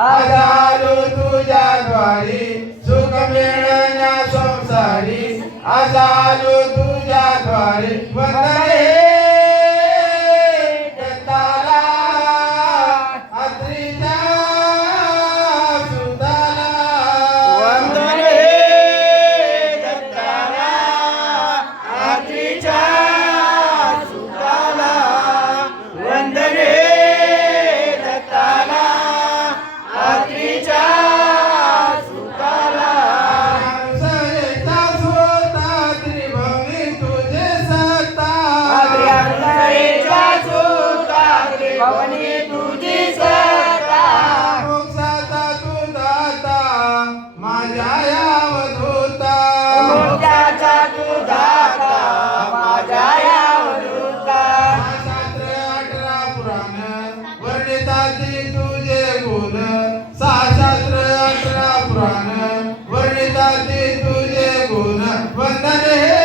आज आलो तुझ्या द्वारी सुख मिळण्या संसारी आज आलो तुझ्या द्वारी वंदने दत्ताला अत्रीच्या सुताला वंदने दत्ताला आत्रीच्या सुताला वंदने दत्ताला आत्रीच्या सुताला सरेचा स्वता त्रिभुवनी तुझे सत्ता आत्र्यांचा सुता त्रिभुवनी तुझी सत्ता मोक्षाचा तू दाता माझ्या यावधूता मोक्षाचा तू दाता माझ्या यावरूता शास्त्र 18 पुराण वर्णिताती तुझे गुण शास्त्र 18 पुराण वर्णिताती तुझे गुण वंदने